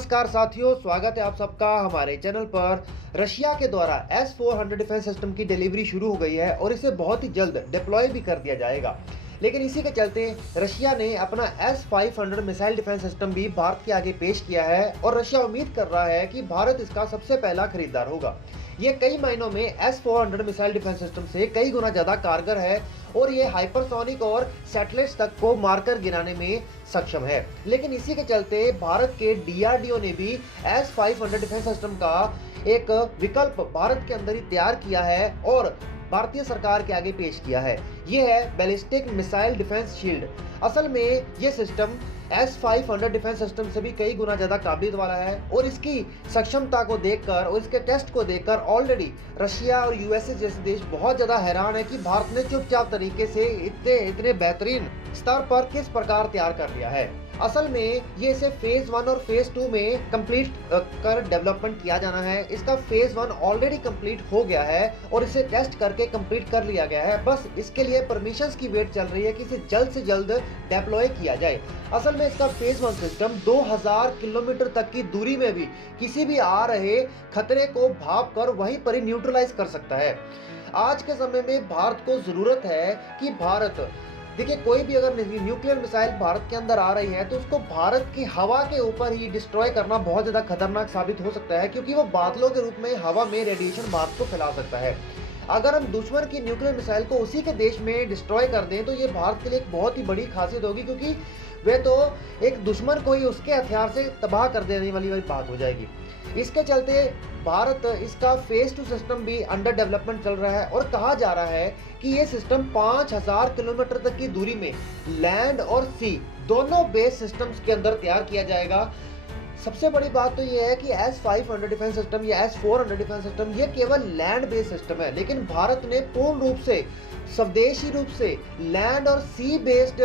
नमस्कार साथियों, स्वागत है आप सबका हमारे चैनल पर। रशिया के द्वारा S-400 डिफेंस सिस्टम की डिलीवरी शुरू हो गई है और इसे बहुत ही जल्द डिप्लॉय भी कर दिया जाएगा। लेकिन इसी के चलते रशिया ने अपना S-500 मिसाइल डिफेंस सिस्टम भी भारत के आगे पेश किया है और रशिया उम्मीद कर रहा है कि भारत इसका सबसे पहला खरीदार होगा। ये कई महीनों में S-400 मिसाइल डिफेंस सिस्टम से कई गुना ज्यादा कारगर है और ये हाइपरसोनिक और सैटेलाइट्स तक को मारकर गिराने में सक्षम है। लेकिन इसी के चलते भारत के DRDO ने भी S-500 डिफेंस सिस्टम का एक विकल्प भारत के अंदर ही तैयार किया है और भारतीय सरकार के आगे पेश किया है। ये है बैलिस्टिक मिसाइल डिफेंस शील्ड। असल में ये सिस्टम S-500 डिफेंस सिस्टम से भी कई गुना ज्यादा काबिलियत वाला है और इसकी सक्षमता को देखकर और इसके टेस्ट को देखकर ऑलरेडी रशिया और USA जैसे देश बहुत ज्यादा हैरान है कि भारत ने चुपचाप तरीके से इतने बेहतरीन स्तर पर किस प्रकार तैयार कर लिया है। असल में ये इसे फेज 1 और फेज 2 में कंप्लीट कर डेवलपमेंट किया जाना है। इसका फेज 1 ऑलरेडी कंप्लीट हो गया है और इसे टेस्ट करके कंप्लीट कर लिया गया है। बस इसके लिए परमिशंस की वेट चल रही है कि इसे जल्द से जल्द डिप्लॉय किया जाए। असल में इसका फेज 1 सिस्टम 2000 किलोमीटर तक की दूरी में भी किसी भी आ रहे खतरे को भाप कर वहीं पर ही न्यूट्रलाइज कर सकता है। आज के समय में भारत को जरूरत है कि भारत देखिए, कोई भी अगर न्यूक्लियर मिसाइल भारत के अंदर आ रही है तो उसको भारत की हवा के ऊपर ही डिस्ट्रॉय करना बहुत ज्यादा खतरनाक साबित हो सकता है, क्योंकि वो बादलों के रूप में हवा में रेडिएशन भारत को फैला सकता है। अगर हम दुश्मन की न्यूक्लियर मिसाइल को उसी के देश में डिस्ट्रॉय कर दें तो ये भारत के लिए एक बहुत ही बड़ी खासियत होगी, क्योंकि वे तो एक दुश्मन को ही उसके हथियार से तबाह कर देने वाली बात हो जाएगी। इसके चलते भारत इसका फेज 2 सिस्टम भी अंडर डेवलपमेंट चल रहा है और कहा जा रहा है कि ये सिस्टम 5000 किलोमीटर तक की दूरी में लैंड और सी दोनों बेस सिस्टम्स के अंदर तैयार किया जाएगा। सबसे बड़ी बात तो ये है कि S-500 डिफेंस सिस्टम या S-400 डिफेंस सिस्टम ये केवल लैंड बेस्ड सिस्टम है, लेकिन भारत ने पूर्ण रूप से स्वदेशी रूप से लैंड और सी बेस्ड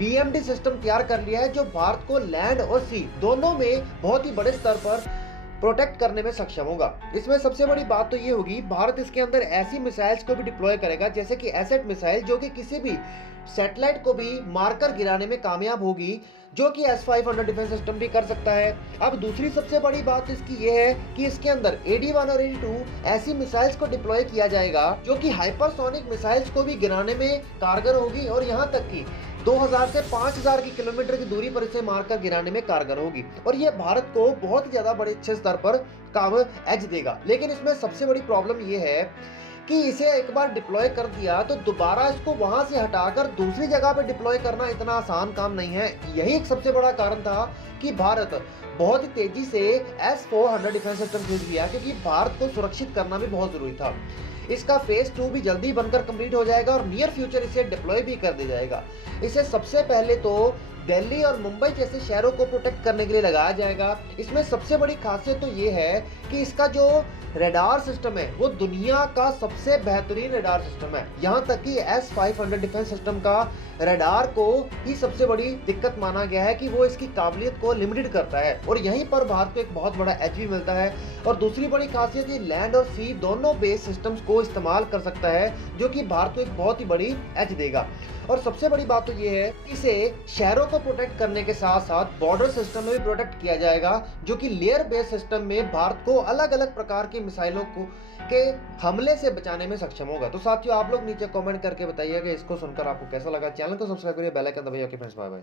BMD सिस्टम तैयार कर लिया है, जो भारत को लैंड और सी दोनों में बहुत ही बड़े स्तर पर प्रोटेक्ट करने में सक्षम होगा। इसमें सबसे बड़ी बात तो ये होगी, भारत इसके अंदर ऐसी मिसाइल्स को भी डिप्लॉय करेगा जैसे कि एसेट मिसाइल, जो कि किसी भी सैटेलाइट को भी मारकर गिराने में कामयाब होगी, जो कि S-500 डिफेंस सिस्टम भी कर सकता है। अब दूसरी सबसे बड़ी बात इसकी ये है कि इसके अंदर AD-1 और AD-2 ऐसी मिसाइल्स को डिप्लॉय किया जाएगा जो कि हाइपरसोनिक मिसाइल्स को भी गिराने में कारगर होगी और यहाँ तक कि 2000 से 5000 की किलोमीटर की दूरी पर इसे मारकर गिराने में कारगर होगी और ये भारत को बहुत ही ज्यादा बड़े अच्छे स्तर पर काम एज देगा। लेकिन इसमें सबसे बड़ी प्रॉब्लम ये है कि इसे एक बार डिप्लॉय कर दिया तो दोबारा इसको वहां से हटाकर दूसरी जगह पे डिप्लॉय करना इतना आसान काम नहीं है। यही एक सबसे बड़ा कारण था कि भारत बहुत ही तेजी से S-400 डिफेंस सिस्टम खरीद लिया, क्योंकि भारत को सुरक्षित करना भी बहुत जरूरी था। इसका फेज 2 भी जल्दी बनकर कंप्लीट हो जाएगा और नियर फ्यूचर इसे डिप्लॉय भी कर दिया जाएगा। इसे सबसे पहले तो दिल्ली और मुंबई जैसे शहरों को प्रोटेक्ट करने के लिए लगाया जाएगा। इसमें सबसे बड़ी खासियत तो ये है कि इसका जो रडार सिस्टम है वो दुनिया का सबसे बेहतरीन रडार सिस्टम है। यहाँ तक कि S-500 डिफेंस सिस्टम का रडार को ही सबसे बड़ी दिक्कत माना गया है कि वो इसकी काबिलियत को लिमिटेड करता है और यहीं पर भारत को एक बहुत बड़ा एज भी मिलता है। और दूसरी बड़ी खासियत ये लैंड और सी दोनों बेस सिस्टम्स को इस्तेमाल कर सकता है, जो कि भारत को एक बहुत ही बड़ी एज देगा। और सबसे बड़ी बात तो ये है, इसे शहरों को प्रोटेक्ट करने के साथ साथ बॉर्डर सिस्टम में भी प्रोटेक्ट किया जाएगा, जो कि लेयर बेस्ड सिस्टम में भारत को अलग अलग प्रकार की मिसाइलों को के हमले से बचाने में सक्षम होगा। तो साथियों, आप लोग नीचे कमेंट करके बताइए कि इसको सुनकर आपको कैसा लगा। चैनल को सब्सक्राइब करिए, बेल आइकन दबाइए। Okay friends, bye bye.